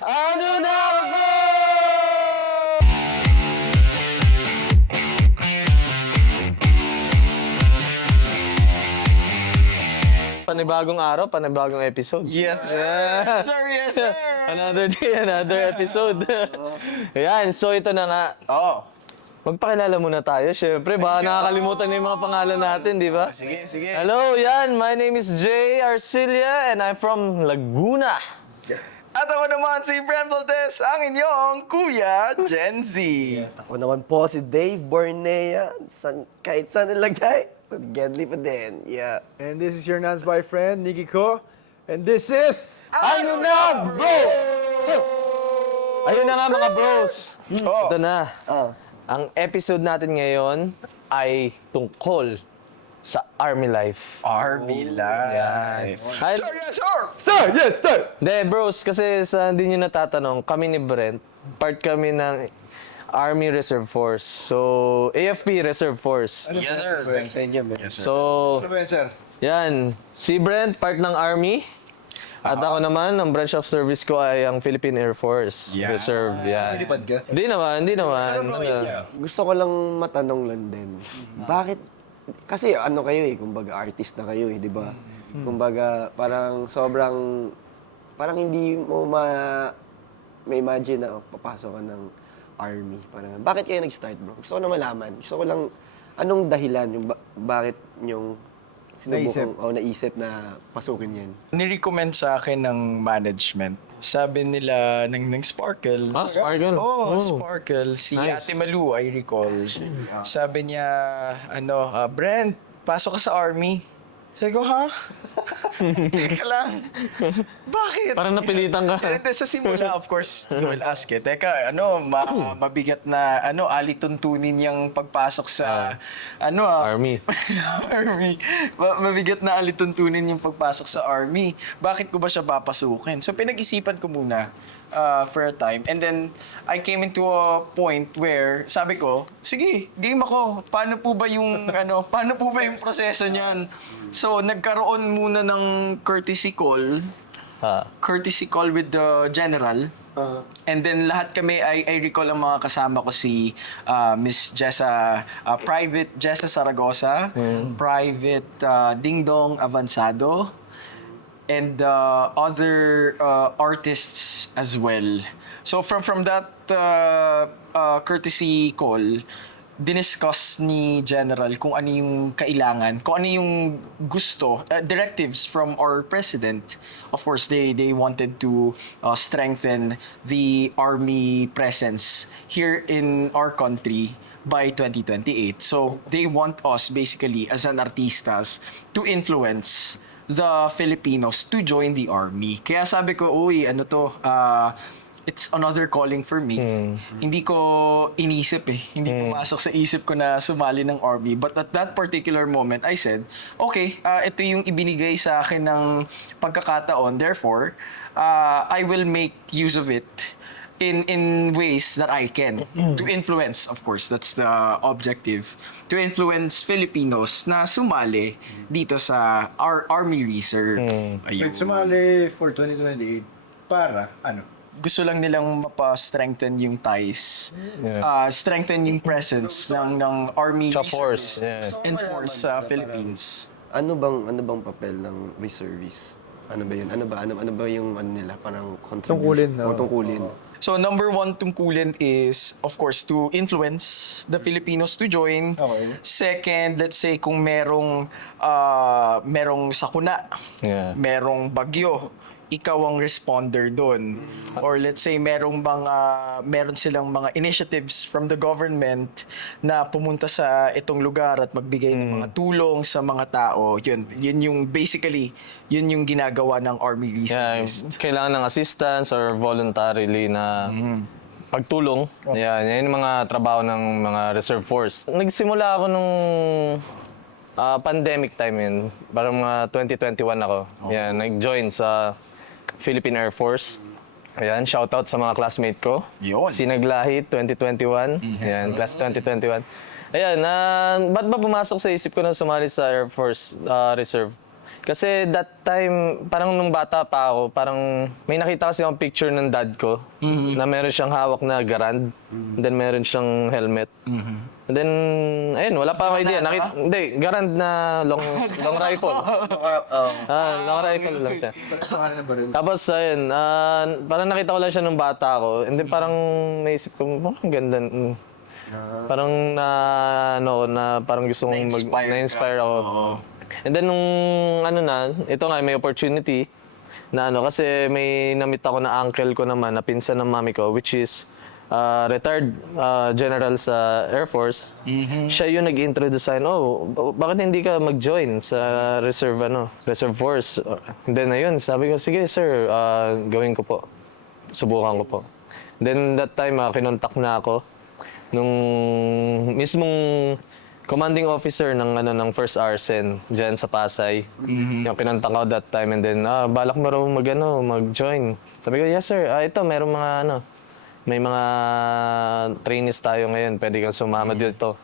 Ano na po? Panibagong araw, panibagong episode. Yes, Yeah. sir. Yes, sir. Another day, another episode. Ayan, so ito na nga. Oh. Magpakilala muna tayo. Siyempre, baka nakakalimutan na yung mga pangalan natin, di ba? Sige, sige. Hello, yan. My name is Jay Arcilia and I'm from Laguna. At ako naman si Bren Valdez, ang inyong Kuya Gen Z. Ako naman po si Dave Bornea. Kahit saan nilagay, deadly pa din. Yeah. And this is your Nan's boyfriend, Nikki Ko. And this is... Ano na, bro? Ayun na nga mga bros. Oh. Ito na. Oh. Ang episode natin ngayon ay tungkol sa Army life. Army Life. Ay, Sir, yes, sir. Sir, yes, sir! hindi, bros, kasi sa hindi nyo natatanong, kami ni Brent, part kami ng Army Reserve Force. So, AFP Reserve Force. Yes, sir. Sa inyo, man. Yes, sir. So, Ano ba yan, sir? yan. Si Brent, part ng Army. At ako naman, ang branch of service ko ay ang Philippine Air Force Yeah. Reserve. Yan. Lipad ka? Hindi naman. Gusto ko lang matanong lang din. Bakit? Kasi ano kayo kumbaga artist na kayo di ba? Kumbaga parang sobrang, parang hindi mo ma-imagine na papasok ka ng army. Parang, bakit kayo nag-start, bro? Gusto ko na malaman. Gusto ko lang, anong dahilan yung bakit yung naisip na pasukin yan? Nirecommend sa akin ng management. Sabi nila ng Sparkle. Ah, Sparkle? Oh, Oh. Sparkle. Si Nice. Ate Malu, I recall. Sabi niya, Brent, pasok ka sa army. Sabi ko, ha? Teka lang. Bakit? Parang napilitan ka. And then, sa simula, of course, you will ask it. Teka, mabigat na, alituntunin yung pagpasok sa, Army. army. Mabigat na alituntunin yung pagpasok sa army. Bakit ko ba siya papasukin? So, pinag-isipan ko muna for a time. And then, I came into a point where, sabi ko, sige, game ako. Paano po ba yung, paano po ba yung proseso niyan? So, nagkaroon muna ng courtesy call. Courtesy call with the general. And then lahat kami, I recall ang mga kasama ko si Miss Jessa, Private Jessa Saragosa, Private Dingdong Avansado, and other artists as well. So from that courtesy call, diniscuss ni General kung ano yung kailangan, kung ano yung gusto, directives from our president. Of course, they wanted to strengthen the army presence here in our country by 2028. So, they want us basically as an artistas to influence the Filipinos to join the army. Kaya sabi ko, uy, it's another calling for me. Hindi ko inisip Hindi pumasok sa isip ko na sumali ng army. But at that particular moment, I said, okay, ito yung ibinigay sa akin ng pagkakataon. Therefore, I will make use of it in ways that I can. To influence, of course, that's the objective. To influence Filipinos na sumali dito sa our Army Reserve. Ayun. Sumali for 2028 para, ano? Gusto lang nilang mapa-strengthen yung ties, strengthen yung presence ng Army Sa force, Reservists and force sa Philippines. Ano bang papel ng reservist? Ano ba yun? Ano ba yung nila? Parang contribution? Tungkulin, no? Tungkulin. So number one tungkulin is, of course, to influence the Filipinos to join. Okay. Second, let's say kung merong sakuna, Yeah. merong bagyo, ikaw ang responder doon. Or let's say meron silang mga initiatives from the government na pumunta sa itong lugar at magbigay ng mga tulong sa mga tao. Yun yung basically, yun yung ginagawa ng Army Yeah, Reservist. kailangan ng assistance or voluntarily na pagtulong. Yan yung mga trabaho ng mga reserve force. Nagsimula ako nung pandemic time yun. Parang mga 2021 ako. Yan, nag-join sa Philippine Air Force. Ayan, shoutout sa mga classmate ko. Yun. Sinaglahi 2021. Ayan, class 2021. Ayan, ba't ba pumasok sa isip ko na sumali sa Air Force Reserve? Kasi that time, parang nung bata pa ako, parang may nakita kasi akong picture ng dad ko na meron siyang hawak na garand, then meron siyang helmet. And then, ayun, wala pa akong idea. Hindi, garand na long rifle. Long rifle lang siya. Tapos, ayun, parang nakita ko lang siya nung bata ako. And then parang naisip ko, ang ganda. Parang parang gusto kong na-inspire ako. And then nung ito nga may opportunity na kasi may namit ako na uncle ko naman na pinsan ng mami ko which is retired general sa Air Force. Siya yung nag-introduce sa akin, bakit hindi ka mag-join sa reserve force? And then ayun, sabi ko, sige sir, gawin ko po. Subukan ko po. Then that time, kinontak na ako nung mismong commanding officer ng First Arsen diyan sa Pasay. Yung kinontak ko that time and then balak mo raw mag-join. Sabi ko, yes sir. Ito merong may mga trainees tayo ngayon. Pwede kang sumama dito.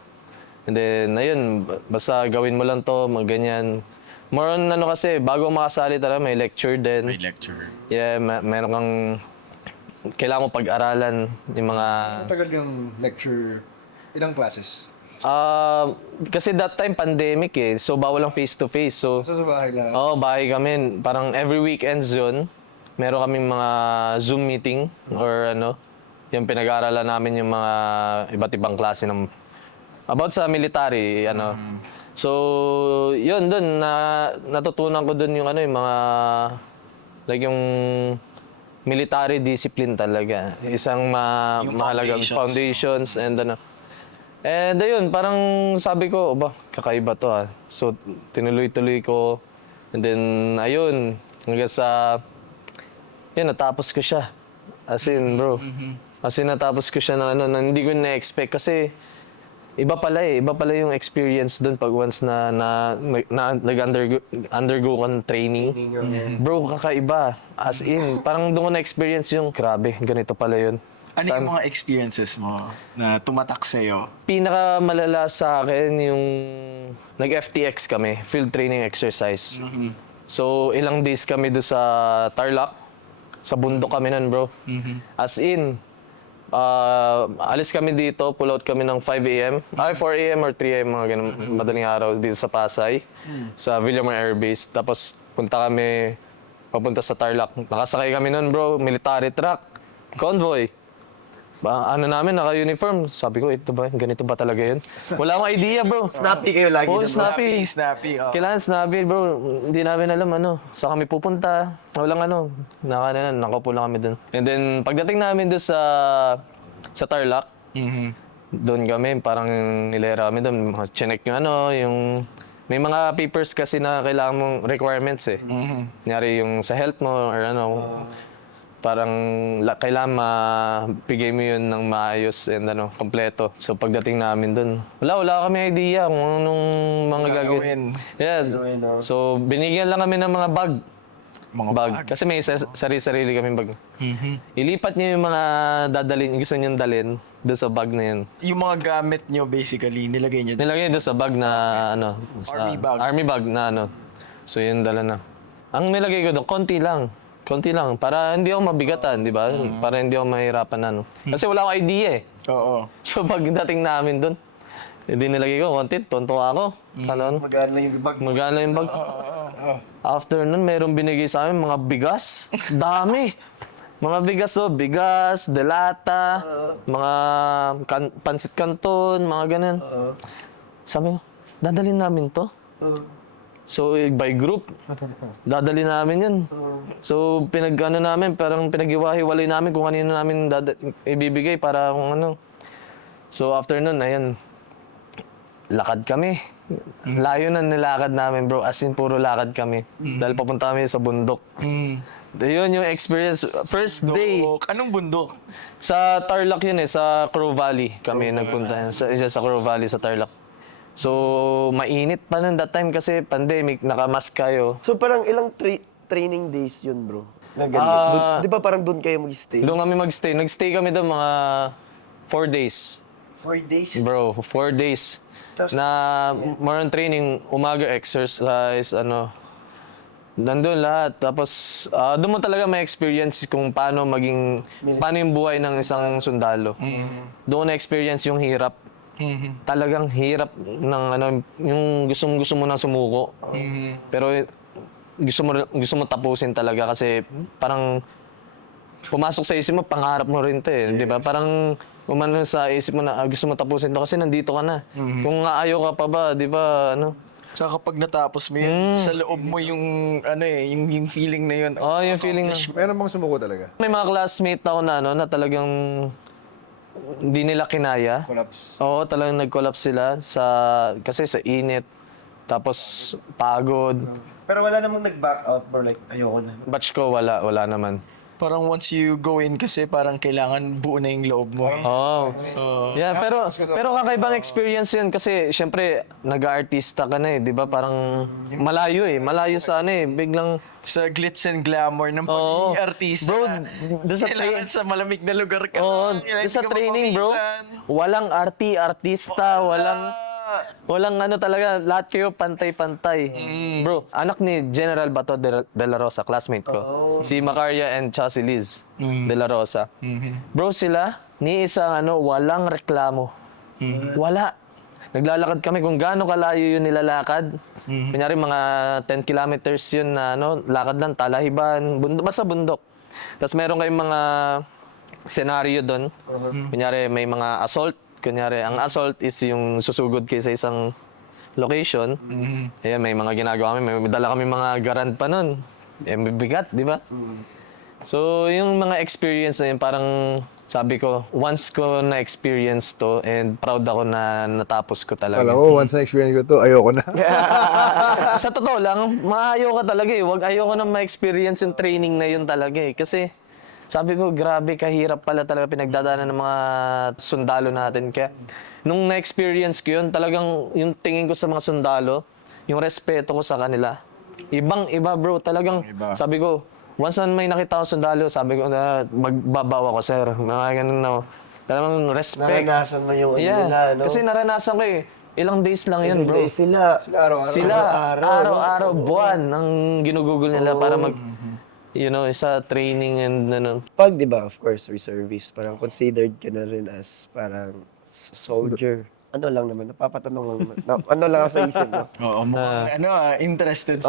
And then ayun, basta gawin mo lang to, ganyan. More on kasi bago makasali talaga may lecture din. May lecture. Yeah, meron kang kailangan mo pag-aralan yung mga Tagal yung lecture, ilang classes? kasi that time pandemic so bawal lang face-to-face. So, Sa bahay lang. bahay kami. Parang every weekends yun, meron kaming mga Zoom meeting or yung pinag-aaralan namin yung mga iba't ibang klase ng about sa military, So, yun dun, natutunan ko dun yung yung mga, like yung military discipline talaga. Isang Yung mahalagang foundations. foundations and And ayun, parang sabi ko, kakaiba to So, tinuloy-tuloy ko. And then, ayun, hanggang sa, natapos ko siya. As in, bro. As in, natapos ko siya na hindi ko na-expect. Kasi, iba pala yung experience doon pag once na nag-undergo ka ng training. Bro, kakaiba. As in, parang doon ko na-experience yung, grabe, ganito pala yun. Ano yung mga experiences mo na tumatak sa'yo? Pinakamalala sa akin yung nag-FTX kami, field training exercise. So, ilang days kami doon sa Tarlac. Sa bundok kami nun, bro. As in, alis kami dito, pull out kami ng 5 a.m. 4 a.m. or 3 a.m. mga ganun, madaling araw dito sa Pasay, sa Villamar Air Base. Tapos, papunta sa Tarlac. Nakasakay kami nun, bro, military truck, convoy. Naka-uniform. Sabi ko, ganito ba talaga yun? Wala akong idea, bro. Snappy kayo lagi. Oo, na, bro. snappy. Kailangan snappy, bro. Hindi namin alam saan kami pupunta. Walang nakaupo lang kami dun. And then, pagdating namin doon sa Tarlac, doon kami, parang nilera kami doon. Chinek yung may mga papers kasi na kailangan mong requirements Kunyari yung sa health mo or parang kailangan mapigay mo yun ng maayos and kompleto. So pagdating namin dun, wala kami idea kung anong mga gagawin. Yeah. So binigyan lang kami ng mga bag. Bag. Kasi may sarili kami bag. Ilipat niyo yung mga gusto niyong dalhin doon sa bag na yun. Yung mga gamit nyo basically, nilagay nyo Nilagay doon sa bag na Army bag na So yun dala na. Ang nilagay ko doon, konti lang, para hindi ako mabigatan, di ba? Para hindi ako mahirapan Kasi wala akong idea Oo. So pagdating namin doon, hindi nilagay ko, tonto ako. Magana yung bag. After nun, mayroong binigay sa amin mga bigas. Dami. Mga bigas, delata, mga pansit canton, mga ganun. Sabi ko, dadalhin namin to? So, by group, dadali namin yun. So, namin, parang pinag-iwahiwalay namin kung kanino namin ibibigay para kung ano. So, after nun, ayun, lakad kami. Layo na nilakad namin, bro. As in, puro lakad kami. Dahil papunta kami sa bundok. Yun yung experience. First day. Anong bundok? Sa Tarlac yun sa Crow Valley kami nagpunta. Sa Crow Valley, sa Tarlac. So, mainit pa nun that time kasi pandemic, nakamask kayo. So parang ilang training days yun, bro? Di ba parang doon kayo mag-stay? Doon kami mag-stay. Nag-stay kami doon mga 4 days. 4 days? Bro, 4 days. Na more on training, umaga exercise, Nandun lahat. Tapos, doon mo talaga may experience kung paano yung buhay ng isang sundalo. Doon ko na-experience yung hirap. Talagang hirap ng yung gusto mo na sumuko. Pero gusto mo tapusin talaga kasi parang pumasok sa isip mo, pangarap mo rin 'to eh, 'di ba? Parang umano sa isip mo na gusto mo tapusin 'to kasi nandito ka na. Kung nga ayaw ka pa ba, 'di ba? Tsaka kapag natapos mo yun, sa loob mo yung, yung feeling na yun. Yung feeling na. Meron bang sumuko talaga? May mga classmate ako na na talagang hindi nila kinaya. Collapse. Oo, talagang nag-collapse sila kasi sa init. Tapos pagod. Pero wala namang nag-back out bro, like ayoko na. Batch ko wala naman. Parang once you go in kasi parang kailangan buo na yung loob mo. Oo. Yeah, pero kakaibang experience 'yun kasi syempre nag-aartista ka na eh, 'di ba? Parang malayo sa biglang Sa glitz and glamour ng pagiging artista. Bro, doon sa Kailangan sa malamig na lugar ka. Oo, Kailangan doon sa hindi ka training, bro. mapawisan. Walang artista, walang talaga, lahat kayo pantay-pantay. Bro, anak ni General Bato de la Rosa, classmate ko. Si Macaria and si Liz de la Rosa. Bro, sila, ni isang walang reklamo. Wala. Naglalakad kami kung gaano kalayo yun nilalakad. Kunyari mga 10 kilometers yun na lakad lang, talahiban, basta bundok. Tapos meron kayong mga senaryo doon. Kunyari may mga assault. Kunyari, ang assault is yung susugod kayo sa isang location. Ayan, may mga ginagawa kami. May dala kami mga garand pa nun. Bigat, di ba? So, yung mga experience na yun, parang sabi ko, once ko na-experience to and proud ako na natapos ko talaga. Alam mo, once na-experience ko to, ayoko na. Sa totoo lang, maayaw ka talaga eh. Ayoko na ma-experience yung training na yun talaga eh. Kasi sabi ko, grabe, kahirap pala talaga pinagdadaanan ng mga sundalo natin. Kaya nung na-experience ko yun, talagang yung tingin ko sa mga sundalo, yung respeto ko sa kanila, ibang-iba bro. Talagang sabi ko, once na may nakita ko sundalo, sabi ko na magbabawa ko, sir. Mga ganun na. Talagang respect. Naranasan mo yung nila, no? Kasi naranasan ko eh. Ilang days lang yan, bro. Sila Sila, araw-araw, buwan ang ginugugol nila para sa training and Pag, di ba, of course, reservist, parang considered ka na rin as parang soldier. Ano lang naman, napapatanong lang naman. Ano lang sa isip mo. Oo, interested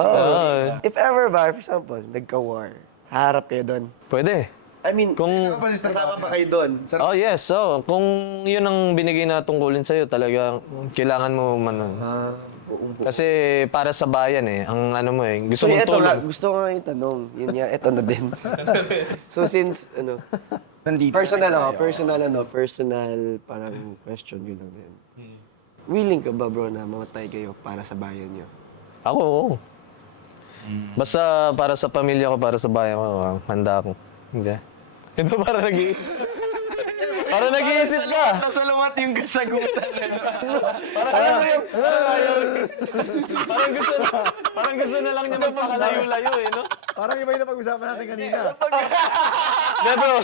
If ever ba, for example, nagka-war, harap kayo doon. Pwede. I mean, Kung kasama ba kayo doon? yes. So, kung yun ang binigay na tungkulin sa'yo, talaga kailangan mo kasi para sa bayan eh, ang mo eh, gusto mong tulong. Gusto ko nga yung tanong. Yun nga, eto na din. So since, Nandito. personal parang question ko lang din. Willing ka ba bro na mamatay kayo para sa bayan nyo? Ako, oo. Basta para sa pamilya ko, para sa bayan ko, handa ako. Hindi. Ito para nag-iisip ka. Nasalamat yung kasagutan. Parang gusto na lang niya magpakalayo-layo eh, no? Parang iba yung napag-usapan natin kanina. Hindi, bro.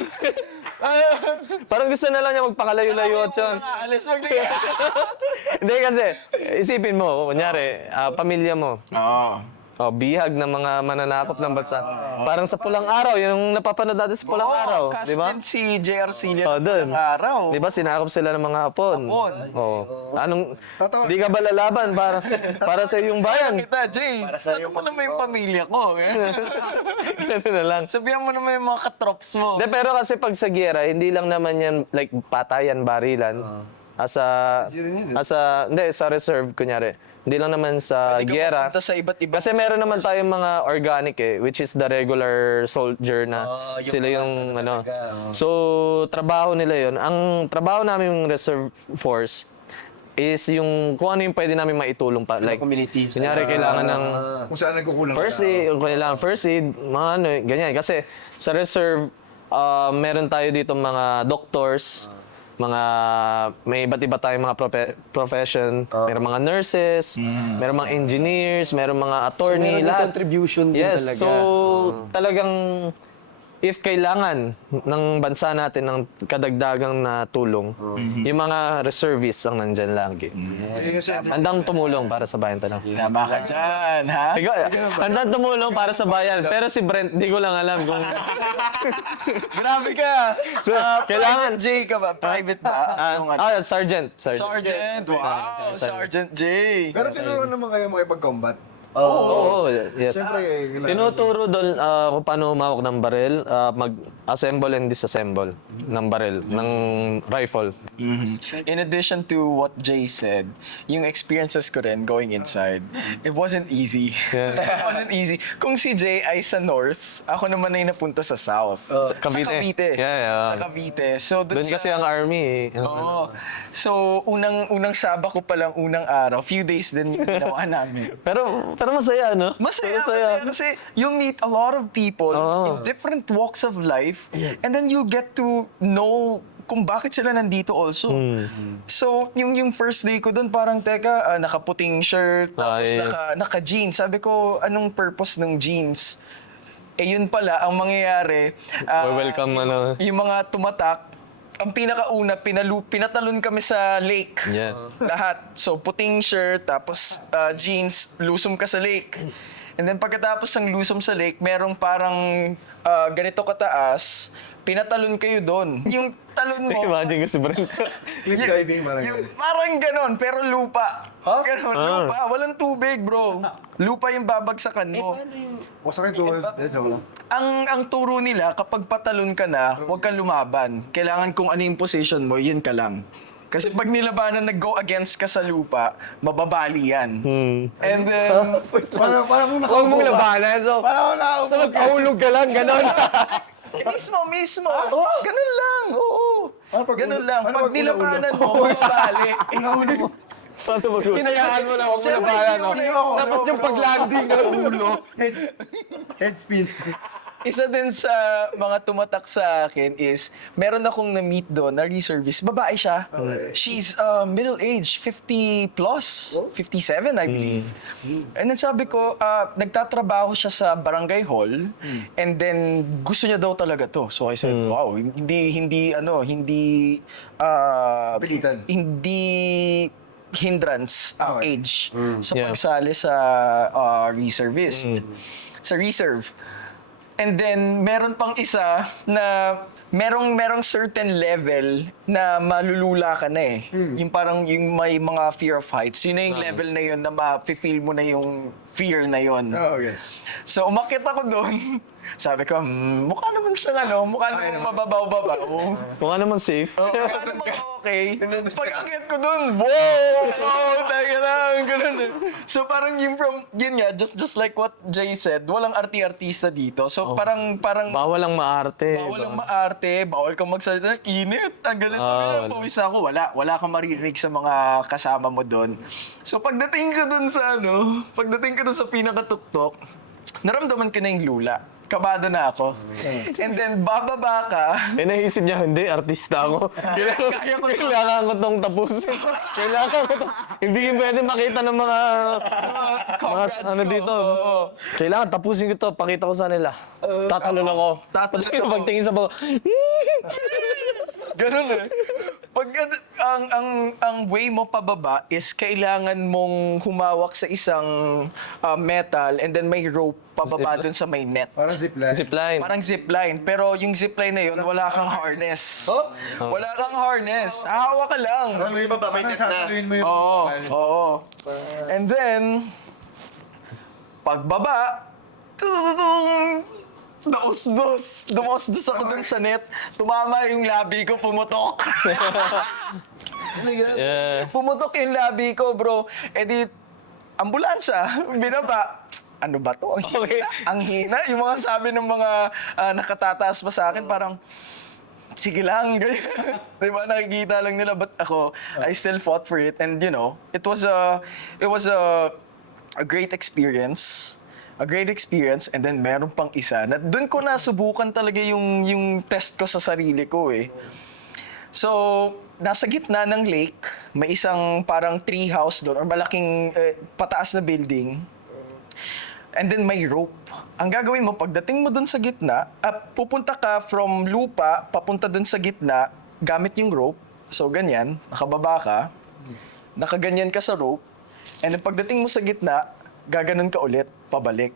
Parang gusto na lang niya magpakalayo-layo at siya. Alis, wag na Hindi kasi, isipin mo, kunyari, pamilya mo. Bihag ng mga mananakop ng bansa. Parang sa Pulang Araw, yung napapanood natin sa Pulang Araw, di ba? Cast din si J.R. Cillian Doon. ng araw. Di ba sinakop sila ng mga Hapon? Hapon. Di ka ba lalaban para sa iyong bayan? Kita, Jay. Sabi mo naman yung pamilya ko. Ganun na lang. Sabihan mo naman yung mga katrops mo. De, pero kasi pag sa giyera, hindi lang naman yan like patayan, barilan. Sa reserve, kunyari. Hindi lang naman sa Pwede ka giyera. pupunta sa iba't ibang Kasi meron naman tayong mga organic eh, which is the regular soldier na sila yung So, trabaho nila yun. Ang trabaho namin yung reserve force is yung kung ano yung pwede namin maitulong pa. Like, community. kunyari kailangan ng Kung saan nagkukulang kailangan first aid, mga ganyan. Kasi sa reserve, meron tayo dito mga doctors, may iba't iba tayong mga profession. Meron mga nurses, meron mga engineers, meron mga attorney, Meron lahat. contribution din Yes, talaga. so talagang if kailangan ng bansa natin ng kadagdagang na tulong, yung mga reservists ang nandyan lagi. Handang tumulong para sa bayan talaga. Tama ka dyan, ha? Ikaw, handang tumulong para sa bayan. Pero si Brent, di ko lang alam kung... Grabe ka! So, kailangan... Private J ka ba? Private ba? Yung ano? Sergeant. Sergeant! Wow! Sergeant J! Pero tinuro naman kayo makipag-combat. Oo, yes. Siyempre, Tinuturo doon kung paano humawak ng baril, mag-assemble and disassemble ng baril, ng rifle. In addition to what Jay said, yung experiences ko rin going inside, it wasn't easy. Yeah. It wasn't easy. Kung si Jay ay sa north, ako naman ay napunta sa south. Sa Cavite. Yeah. Sa Cavite. So Doon kasi ang army. Oo. So, unang saba ko palang unang araw, few days din yung ginawa namin. Pero masaya, no? Masaya kasi you'll meet a lot of people in different walks of life and then you get to know kung bakit sila nandito also. So, yung first day ko doon parang, teka, nakaputing shirt, tapos naka-jeans. Sabi ko, anong purpose ng jeans? Eh yun pala, ang mangyayari, Welcome, yung mga tumatak, ang pinakauna, pinatalon kami sa lake. Yeah. Lahat. So, puting shirt, tapos jeans, lusom ka sa lake. And then pagkatapos ng lusom sa lake, merong parang ganito kataas, pinatalon kayo doon. Yung talon mo, Imagine ko si Brent. cliff diving parang yung, parang ganon, pero lupa. Ganon, lupa. Walang tubig, bro. Lupa yung babagsakan mo. Masakit tuhod. Joke lang. Ang turo nila, kapag patalon ka na, huwag kang lumaban. Kailangan kung ano yung position mo, yun ka lang. Kasi pag nilabanan, nag-go against ka sa lupa, mababali yan. And then, Parang Huwag mong labanan. So, so magpahulog ka lang, ganon. mismo. Ganun lang, oo. Ganun lang. Paano Pag pag nilabanan mo, mababali. Hinayaan mo na, huwag mo Siyempre, labanan. hindi No? mo. Tapos yung pag-landing ng ulo. head spin. Isa din sa mga tumatak sa akin is, meron akong na-meet doon na reservist. Babae siya. She's middle-aged, 50 plus, 57 I believe. And then sabi ko, nagtatrabaho siya sa barangay hall and then gusto niya daw talaga to. So I said, wow, hindi Pilitan. hindi hindrance ang Okay. age sa Yeah. pagsali sa reservist. Sa reserve. And then, meron pang isa na merong certain level na malulula ka na eh. Yung parang yung may mga fear of heights. Yun na yung level na yun na ma-feel mo na yung fear na yun. Oh, yes. So, umakyat ako doon. Sabi ko, mukha naman siyang mukha naman mababaw-babaw. Mukha naman safe. Mukha naman okay. Pag-akyat ko doon, wow! Teka lang, ganun eh. So parang yun nga, just like what Jay said, walang arti-artista dito. So parang Bawal ang maarte. bawal ang maarte, bawal kang magsalita, init, ang ganito, wala. pawis ako, wala kang maririnig sa mga kasama mo doon. So pagdating ko doon sa pinakatuktok, naramdaman ko na yung lula. Kabado na ako. And then, bababa ka. Naisip niya, hindi, artista ako. Kailangan ko tong tapusin. Hindi ko pwede makita ng mga Comrades ano ko. dito. Oo. Kailangan tapusin ko to, pakita ko sa nila. Tatalon ako. Tatalon ako. Pagtingin sa baba. Ganun eh. Pag ang way mo pababa is kailangan mong humawak sa isang metal and then may rope pababa dun sa may net. Parang zipline. Zipline. Parang zipline. Pero yung zipline na yun, wala kang harness. Wala kang harness. Hahawa ka lang. Parang may baba, may net na. mo yung... Oo. And then, pagbaba, tututung, dumusdos ako dun sa net. Tumama yung labi ko, pumutok. Yeah. Pumutok yung labi ko, bro. Eh di, ambulansya, binaba. Ano ba to? Ang hina. Yung mga sabi ng mga nakatataas pa sa akin, parang, sige lang. Diba, nakikita lang nila. But ako, I still fought for it. And you know, it was a great experience. A great experience. And then meron pang isa. Na doon ko nasubukan talaga yung test ko sa sarili ko eh. So, nasa gitna ng lake, may isang parang tree house doon, or malaking pataas na building. And then may rope. Ang gagawin mo, pagdating mo dun sa gitna, pupunta ka from lupa, papunta dun sa gitna, gamit yung rope. So, ganyan, nakababa ka, nakaganyan ka sa rope, and then pagdating mo sa gitna, gaganon ka ulit, pabalik.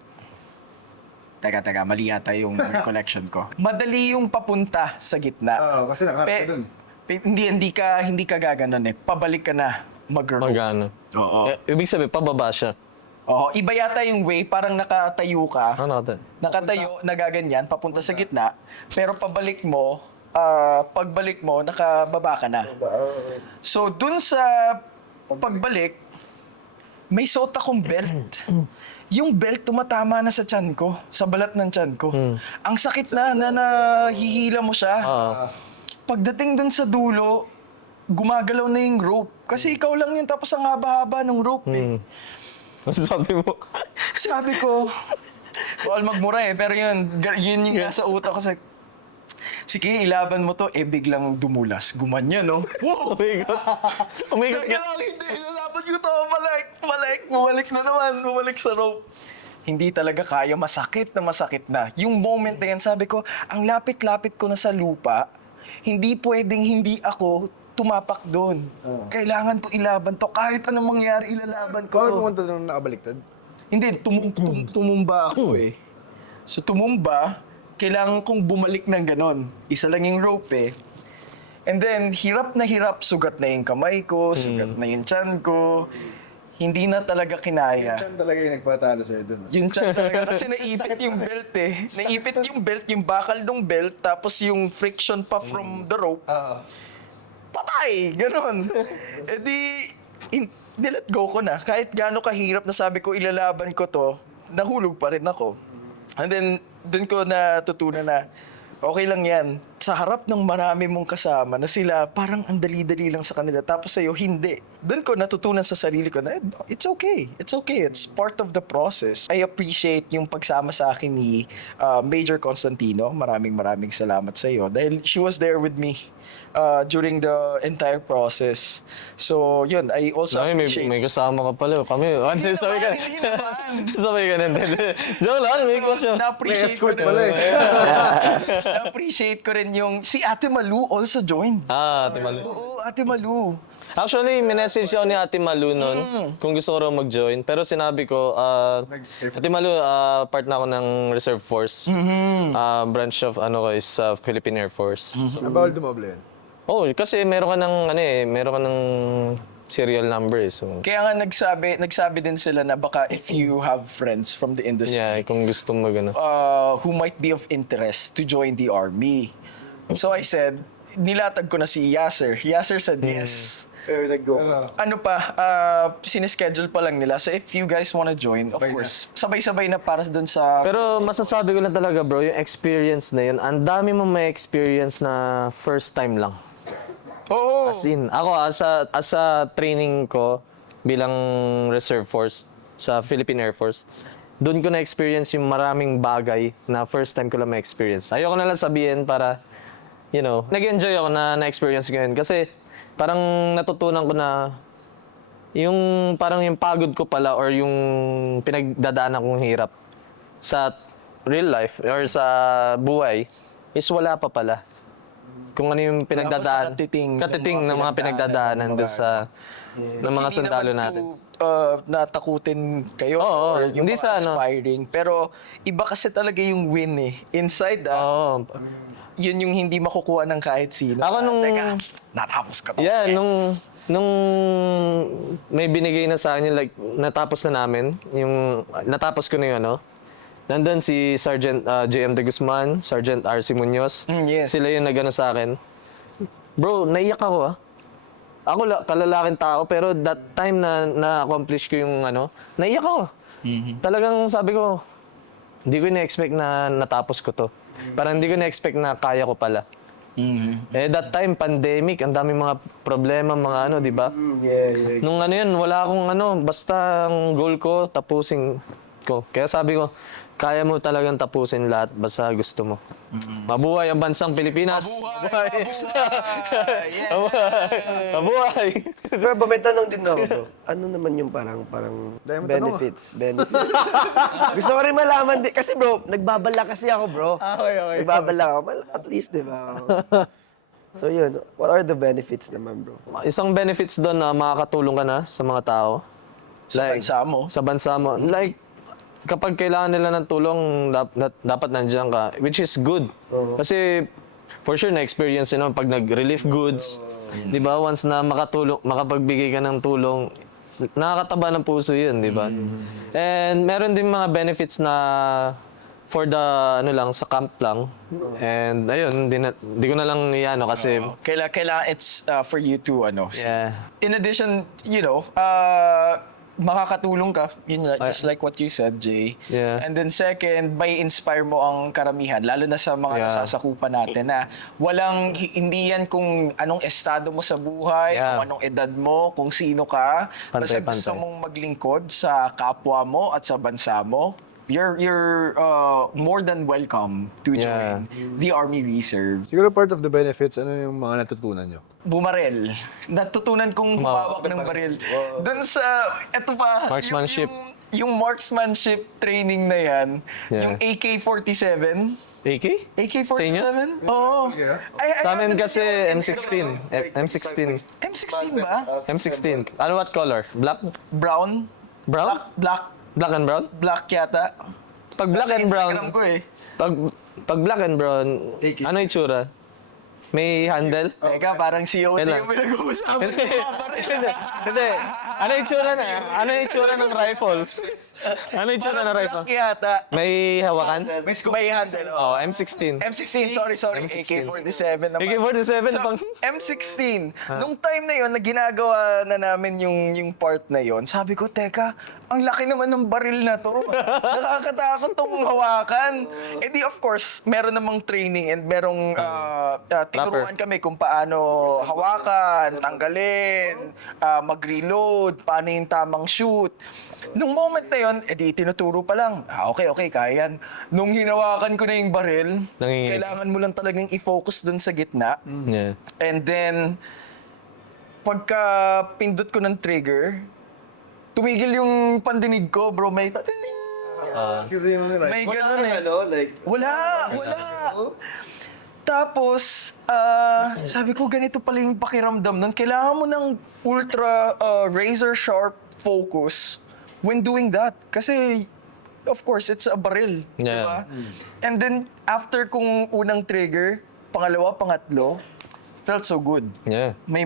Teka, mali yata yung recollection ko. Madali yung papunta sa gitna. Oo, kasi nakaharap ka dun. Hindi ka gaganon eh. Pabalik ka na mag-rope. Magano. Oo. Ibig sabihin, pababa siya. Oo, iba yata yung way, parang nakatayo ka. Ano natin? Nakatayo, nagaganyan, papunta sa gitna. Pero pagbalik mo, nakababa ka na. So, dun sa pagbalik, may suot akong belt. Yung belt tumatama na sa tiyan ko, sa balat ng tiyan ko. Ang sakit na nahihila mo siya. Pagdating dun sa dulo, gumagalaw na yung rope. Kasi ikaw lang yun, tapos ang haba-haba ng rope eh. Ano sabi mo? Sabi ko, bawal magmura eh, pero yun yung nasa utak ko. Sige, ilaban mo to, biglang dumulas. Gumanyan, no? Oh my God. Oh my God. Kaya lang, hindi, ilalaban ko to, bumalik sa rope. Hindi talaga kaya, masakit na. Yung moment na yan, sabi ko, ang lapit-lapit ko na sa lupa, hindi pwedeng hindi ako tumapak doon. Kailangan ko ilaban to. Kahit anong mangyari, ilalaban ko Bakit to. pumunta doon nakabaliktad? Hindi, tumumba ako eh. So tumumba, kailangan kong bumalik ng ganon. Isa lang yung rope eh. And then, hirap na hirap, sugat na yung kamay ko, sugat na yung tiyan ko. Hindi na talaga kinaya. Yan talaga yung nagpatalo sa'yo doon. Yung tiyan talaga, kasi naipit yung belt eh. Naipit yung belt, yung bakal ng belt, tapos yung friction pa from the rope. Patay! Ganon. Eh di, nilet go ko na. Kahit gaano kahirap na sabi ko, ilalaban ko to, nahulog pa rin ako. And then, dun ko natutunan na, okay lang yan. Sa harap ng marami mong kasama na sila, parang ang dali-dali lang sa kanila. Tapos sa'yo, hindi. Doon ko natutunan sa sarili ko na, it's okay. It's okay. It's part of the process. I appreciate yung pagsama sa akin ni Major Constantino. Maraming salamat sa iyo. Dahil she was there with me during the entire process. So, yun. I also appreciate... May kasama ka pala. Kami, Hindi sabay ka. naman, hindi naman. Sabay ka na. Joke lang, may question. Na-appreciate ko Escort pala eh. Na-appreciate ko rin yung... Si Ate Malu also joined. Ate Malu. Oo, Ate Malu. Actually, minessage ako ni Ate Malu noon kung gusto ko raw mag-join. Pero sinabi ko, Ate Malu, part na ako ng Reserve Force. Branch of is Philippine Air Force. So, Bawal dumable yan. kasi meron ka ng serial number eh. So, Kaya nga nagsabi din sila na baka if you have friends from the industry yeah, kung gusto mo who might be of interest to join the army. So I said, nilatag ko na si Yasser. Yasser said yes. Pero nag-go. Ano pa, sineschedule pa lang nila. So if you guys wanna join, of course, sabay-sabay na para dun sa... Pero masasabi ko lang talaga bro, yung experience na yun, ang dami mo may experience na first time lang. Oo. As in, ako as a training ko bilang Reserve Force sa Philippine Air Force, doon ko na-experience yung maraming bagay na first time ko lang ma-experience. Ayoko na lang sabihin para, nag-enjoy ako na na-experience ko yun. Kasi parang natutunan ko na yung pagod ko pala or yung pinagdadaanan kong hirap sa real life or sa buhay is wala pa pala. Kung ano yung pinagdadaan, katiting ng mga pinagdadaanan doon sa ng mga sundalo natin. Natakutin kayo Oo, or yung hindi mga sa aspiring. Pero iba kasi talaga yung win eh. Inside yun yung hindi makukuha ng kahit sino. Ako Teka, natapos ka to. Yeah, nung may binigay na sa akin, like, natapos na namin, natapos ko na yun, nandun si Sergeant JM De Guzman, Sergeant RC Munoz. Yes. Sila yung nagano sa akin. Bro, naiyak ako Ako kalalaking tao, pero that time na na-accomplish ko yung naiyak ako. Talagang sabi ko, hindi ko na-expect na natapos ko to. Parang hindi ko na-expect na kaya ko pala. That time, pandemic, ang daming mga problema, mga di ba? Yeah. Nung yun, wala akong basta ang goal ko, tapusin ko. Kaya sabi ko, kaya mo talagang tapusin lahat basta gusto mo. Mabuhay ang bansang Pilipinas! Mabuhay! Yeah. Mabuhay! Pero ba, may tanong din ako, bro. Ano naman yung parang Dahil mo tanong, benefits? Gusto ko rin malaman din. Kasi bro, nagbabala kasi ako, bro. Okay. Nagbabala ako. At least, di ba? So yun, what are the benefits naman, bro? Isang benefits doon na makakatulong ka na sa mga tao. Sa bansa mo. Sa bansa mo. Like, kapag kailangan nila ng tulong, dapat nandiyan ka. Which is good. Kasi, for sure, na-experience yun naman pag nag-relief goods. Di ba? Once na makapagbigay ka ng tulong, nakakataba ng puso yun, di ba? And meron din mga benefits na for the, sa camp lang. And ayun, di ko na lang iano kasi, Kailangan it's for you to, yeah. in addition, makakatulong ka, just like what you said, Jay. Yeah. And then second, may inspire mo ang karamihan, lalo na sa mga nasasakupan natin na hindi yan kung anong estado mo sa buhay, Yeah. kung anong edad mo, kung sino ka. Basta Pantay-pantay. gusto mong maglingkod sa kapwa mo at sa bansa mo, you're more than welcome to join the Army Reserve. Siguro part of the benefits, ano yung mga natutunan nyo? Bumarel. Natutunan kong humawak ng baril. Doon sa, eto pa, Marksmanship. Yung marksmanship training na yan, Yeah. yung AK-47. AK? AK-47? Sa inyo? Oo. Sa amin kasi M16. M16. M16 ba? M16. Ano, what color? Black? Brown? Brown? Black and brown? Black yata. Pag black Sa and brown, Instagram ko eh. pag black and brown, ano itsura? May handle? Teka, parang si Yoda Kailan? yung pinag-uusapan. Hindi. Ano itsura na? Ano itsura ng rifle? Ano itsura ng rifle? Black yata. May hawakan? May handle. Oh, M16. M16, sorry. M16. AK-47 naman. AK-47 So, pang... M16, nung time na yon na ginagawa na namin yung part na yon, sabi ko, teka, ang laki naman ng baril na to. Nakakatakot tong hawakan. Eh di of course, meron namang training and merong tinuruan kami kung paano hawakan, tanggalin, mag-reload, paano yung tamang shoot. Nung moment na yon, edi tinuturo pa lang. Okay, kaya yan. Nung hinawakan ko na yung baril, Nangingit. kailangan mo lang talagang i-focus dun sa gitna. Yeah. And then, pagka pindot ko ng trigger, tumigil yung pandinig ko, bro. May ganun eh. Wala. Tapos, sabi ko, ganito pala yung pakiramdam nun. Kailangan mo ng ultra razor sharp focus when doing that. Kasi, of course, it's a baril. Yeah. Diba? And then, after kung unang trigger, pangalawa, pangatlo, felt so good. Yeah. May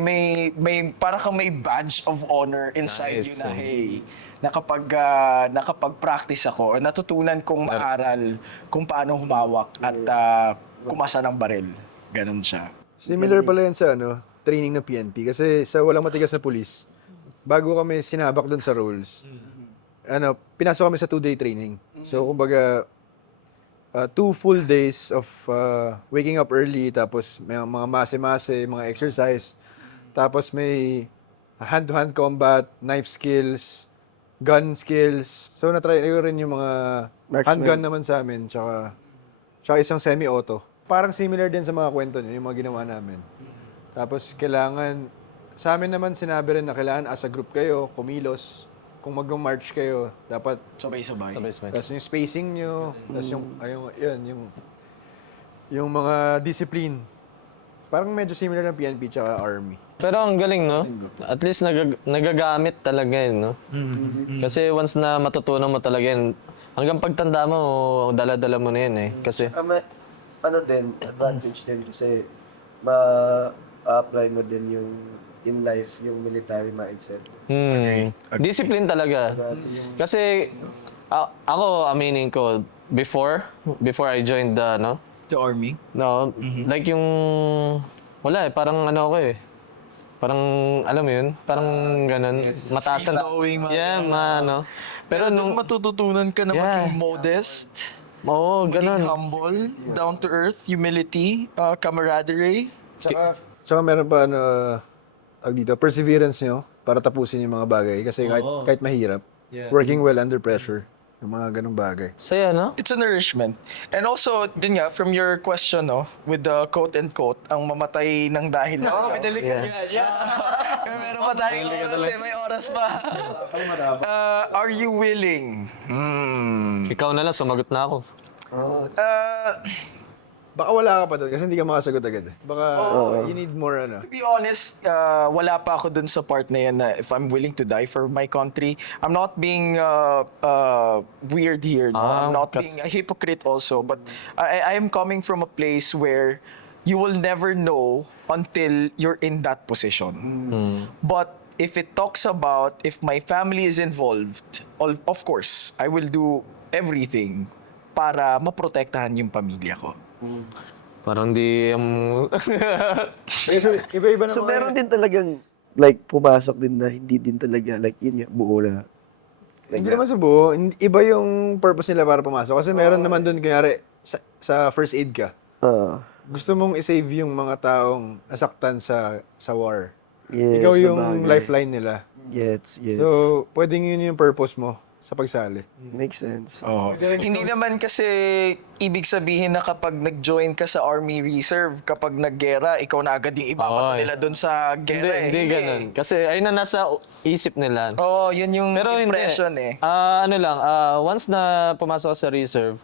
para kang may badge of honor inside Nice. you na, hey, nakapag-practice ako, natutunan kong maaral kung paano humawak at kumasa ng baril. Ganon siya. Similar pala yan sa training ng PNP. Kasi sa Walang Matigas na Pulis, bago kami sinabak dun sa roles, pinasok kami sa 2-day training. So, kumbaga, 2 full days of waking up early, tapos may mga mase-mase, mga exercise, tapos may hand-to-hand combat, knife skills, gun skills. So, na-try ko rin yung mga Marksman. handgun naman sa amin, tsaka isang semi-auto. Parang similar din sa mga kwento niyo, yung mga ginawa namin. Tapos, sa amin naman sinabi rin na kailangan as a group kayo, kumilos. Kung mag-march kayo, dapat Sabay-sabay. tapos yung spacing nyo, tapos yung mga discipline. Parang medyo similar ng PNP tsaka Army. Pero ang galing, no? At least nagagamit talaga yun, no? Kasi once na matutunan mo talaga yun, hanggang pagtanda mo, dala-dala mo na yun eh. Kasi, Advantage din kasi ma-apply mo din yung in life, yung military mindset. discipline talaga. Kasi, ako, aminin ko, before I joined the, The Army? no, like yung, wala eh, parang ako eh. Parang, alam mo yun? Parang ganun. Mataas na. Flowing, Yeah, Pero nung matututunan ka na maging modest, Oo, maging ganun. humble, down to earth, humility, camaraderie. Tsaka meron pa perseverance nyo para tapusin yung mga bagay. Kasi kahit mahirap, working well under pressure. Yung mga ganong bagay. Saya, no? It's a nourishment. And also, din nga, from your question, no, with the quote and quote, ang mamatay ng dahil sa Oo, madali ka Yeah. Meron pa tayong oras may oras pa. Are you willing? Ikaw na lang, sumagot na ako. Baka wala ka pa doon kasi hindi ka makasagot agad. Baka you need more To be honest, wala pa ako dun sa part na yan na if I'm willing to die for my country. I'm not being weird here. No? I'm not being a hypocrite also. But I am coming from a place where you will never know until you're in that position. But if it talks about if my family is involved, of course, I will do everything para maprotektahan yung pamilya ko. Parang di... So, iba-iba So naman. meron din talagang like pumasok din na hindi din talaga like yun nga buo na. Like Hindi naman sa buo. Iba yung purpose nila para pumasok. Kasi meron naman doon, kunyari, sa first aid ka. Gusto mong isave yung mga taong nasaktan sa war. yes, Ikaw yung sabagay. lifeline nila. Yes. So, pwedeng yun yung purpose mo sa pagsali. Makes sense. Hindi naman kasi ibig sabihin na kapag nag-join ka sa Army Reserve, kapag naggera, ikaw na agad yung ibabato Oo. nila doon sa Hindi, gera. hindi ganun. Kasi ayun na nasa isip nila. Oo, yun yung Pero impression hindi. eh. Ano lang, once na pumasok ka sa reserve,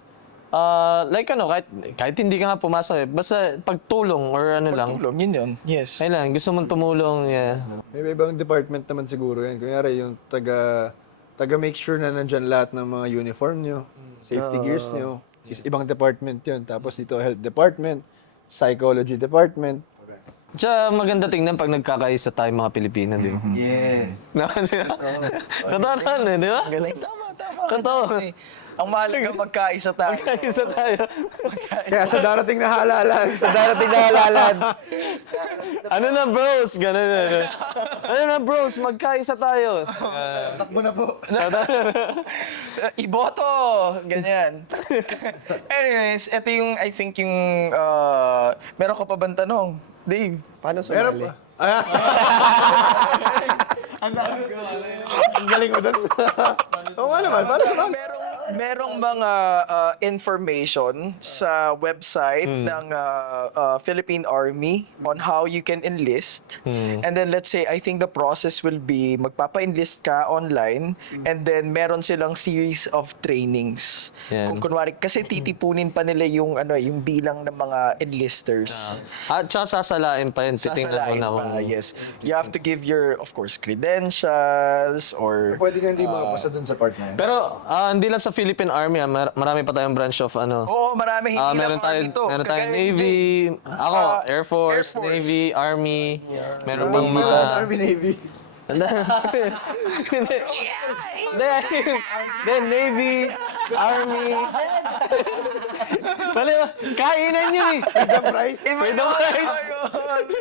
like kahit hindi ka nga pumasok basta pagtulong or ano lang. Tulong, yun. Yes. Ayun lang, gusto mong tumulong, yeah. May ibang department naman siguro yan. Kunyari, yung taga make sure na nandyan lahat ng mga uniform nyo, safety gears nyo. Is ibang department yun. Tapos dito, health department, psychology department. Tsaka maganda tingnan pag nagkakaisa tayo mga Pilipino, di ba? Yeah. Totoo naman, di ba? Galing. Tama. Totoo. Ang mahalaga magkaisa tayo. Magkakaisa tayo. Kaya sa darating na halalan, Ano na bros? Ganun na. Ano na bros? Magkaisa tayo. takbo na po. Iboto! Ganyan. Anyways, ito yung, I think yung, meron ka pa bang tanong? Dave? Paano Meron sumali? pa. Ang galing mo doon. Oo nga naman, paano naman? Merong mga information sa website ng Philippine Army on how you can enlist. And then let's say, I think the process will be magpapa-enlist ka online and then meron silang series of trainings. Yan. Kung kunwari, kasi titipunin pa nila yung yung bilang ng mga enlisters. At tsaka sasalain pa yun. Titingnan ko Sasalain na pa, kung... yes. You have to give your, of course, credentials or... Pwede nga hindi makapasa doon sa part na yan. Pero hindi lang sa Philippine Army, marami pa tayong branch of ano. Oo, marami. Hindi Meron lang Army to. tayong Kagaya ni Navy, Jay. ako, Air Force, Air Force. Navy, Army, meron pang Navy, mga... Army, Navy. Hindi, Navy, Army. Mali ba? Kainan yun eh. The price. Freedom Prize.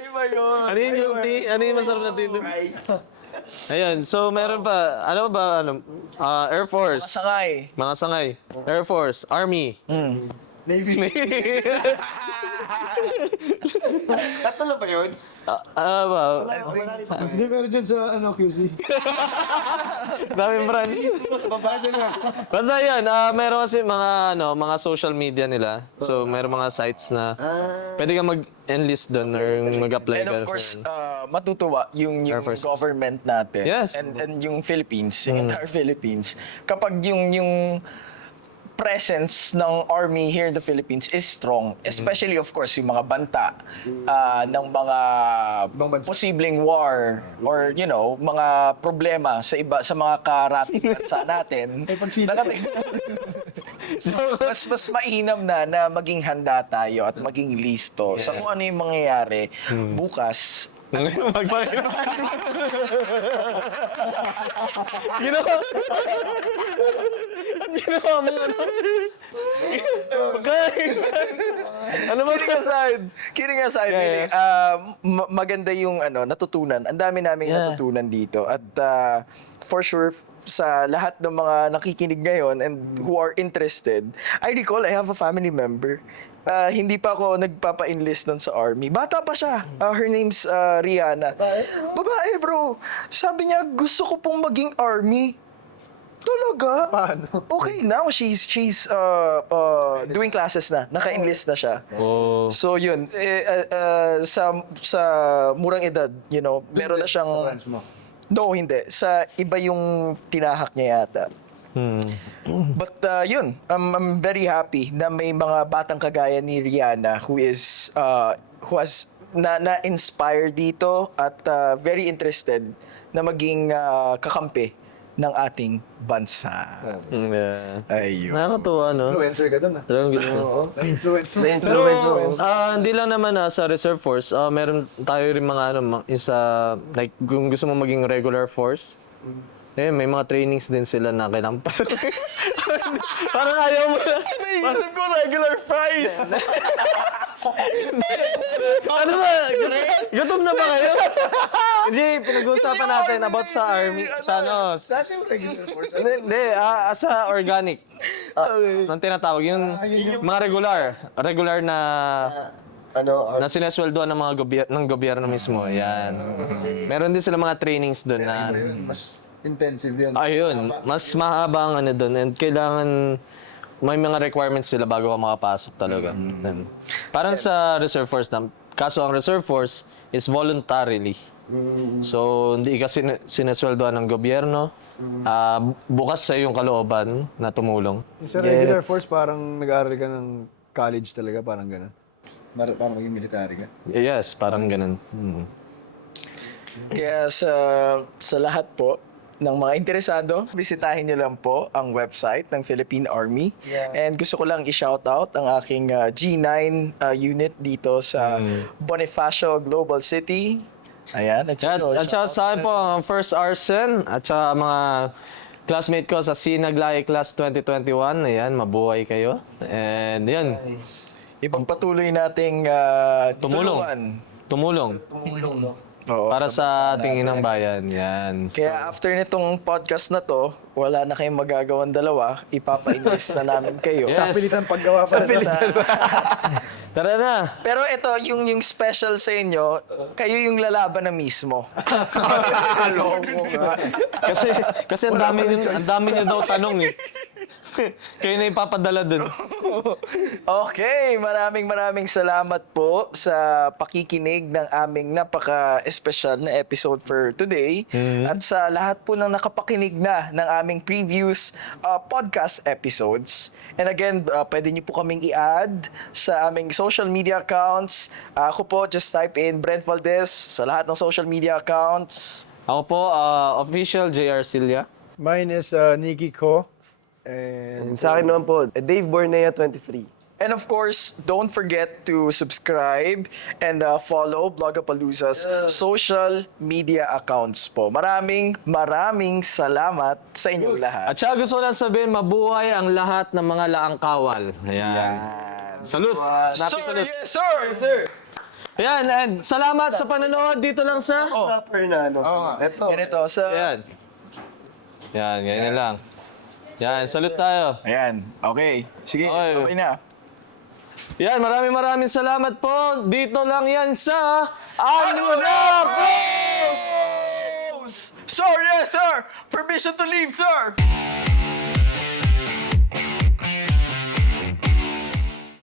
Iba yun. Ano yung masarap na tito? Ayun, so meron pa, Air Force, Masangay. mga sangay, Air Force, Army, Navy. Tatlo ba yun? Hindi meron dyan sa QC. Daming branch. Basta yun, meron kasi mga social media nila. So, meron mga sites na pwede ka mag-enlist doon or mag-apply And ka. of course, matutuwa yung Force. government natin. Yes. And yung Philippines, yung entire Philippines. Kapag yung presence ng army here in the Philippines is strong. Especially, of course, yung mga banta ng mga Ibang bansa. posibleng war or, mga problema sa mga karating bansa natin. mas mainam na maging handa tayo at maging listo sa kung ano yung mangyayari bukas. Ginawa mo ano ba Kidding aside, Yeah, really, maganda yung natutunan. Ang dami naming natutunan dito. At for sure, sa lahat ng mga nakikinig ngayon and who are interested, I recall I have a family member. Hindi pa ako nagpapa-enlist nun sa army. Bata pa siya. Her name's Rihanna. Babae, bro. Sabi niya, gusto ko pong maging army. Talaga? Paano? Okay, now she's doing classes na. Naka-enlist na siya. Oh. So yun, sa murang edad, meron na siyang... Branch mo. No, hindi. Sa iba yung tinahak niya yata. But yun, I'm very happy na may mga batang kagaya ni Rihanna who has na-inspire dito at very interested na maging kakampi ng ating bansa. Yeah. Ayun. Nakakatuwa, no? Influencer ka doon ah. Talagang gano'n. Influencer. Pero hindi lang naman sa Reserve Force, meron tayo rin mga like kung gusto mo maging regular force, may mga trainings din sila na kailangan pa. Parang ayaw mo. Naisip ko regular fries! Ano ba? Gutom na ba kayo? Hindi, pinag-uusapan natin about sa army, sa Hindi, sa organic. Ang tinatawag, yung mga regular na na sinesweldoan ng mga ng gobyerno mismo. Yan. Meron din sila mga trainings doon na Mas intensive yun. ayun, mas mahaba ang doon and kailangan may mga requirements sila bago ka makapasok talaga. Yan. Parang sa Reserve Force na, kaso ang Reserve Force is voluntarily. So, hindi ka sinesweldoan ng gobyerno. Bukas sa iyong kalooban na tumulong. Yung sa regular force, parang nag-aaral ka ng college talaga, parang gano'n. Parang maging military ka. Yes, parang ganun. Kaya sa lahat po ng mga interesado, bisitahin niyo lang po ang website ng Philippine Army. And gusto ko lang i-shoutout ang aking G9 unit dito sa Bonifacio Global City. Ayan. At saka sa akin po, ang First Arsen at saka mga classmate ko sa Sinaglae Class 2021. Ayan, mabuhay kayo. And yan, Ipagpatuloy nating tumulong. Oo, Para sa ating inang bayan. Yan. Kaya after nitong podcast na to, wala na kayong magagawang dalawa, ipapa-invest na namin kayo. Yes. Sa pilitan paggawa pa rin. Tara na! Pero ito, yung special sa inyo, kayo yung lalaban na mismo. Kasi ang dami niyo daw tanong eh. Kayo na ipapadala dun. Okay, maraming salamat po sa pakikinig ng aming napaka-espesyal na episode for today. At sa lahat po ng nakapakinig na ng aming previous podcast episodes. And again, pwede niyo po kaming i-add sa aming social media accounts. Ako po, just type in Brent Valdez sa lahat ng social media accounts. Ako po, official JR Silya. Mine is Nikki Ko. And Sa akin naman po, Dave Bornea 23. And of course, don't forget to subscribe and follow Blogapalooza's social media accounts po. Maraming salamat sa inyong lahat. At saka gusto ko lang sabihin, mabuhay ang lahat ng mga laangkawal. Ayan. Salute! Snappy Sir, salute. yes, sir! Ayan, and salamat sa panonood dito lang sa... Proper na Ito. Ganito, sa... Ayan. Yan, ganyan lang. Yan, salute tayo. Ayan, okay. Sige, Okay. okay na. Yan, maraming salamat po. Dito lang yan sa... Ano na po? Sir, yes, sir! Permission to leave, sir!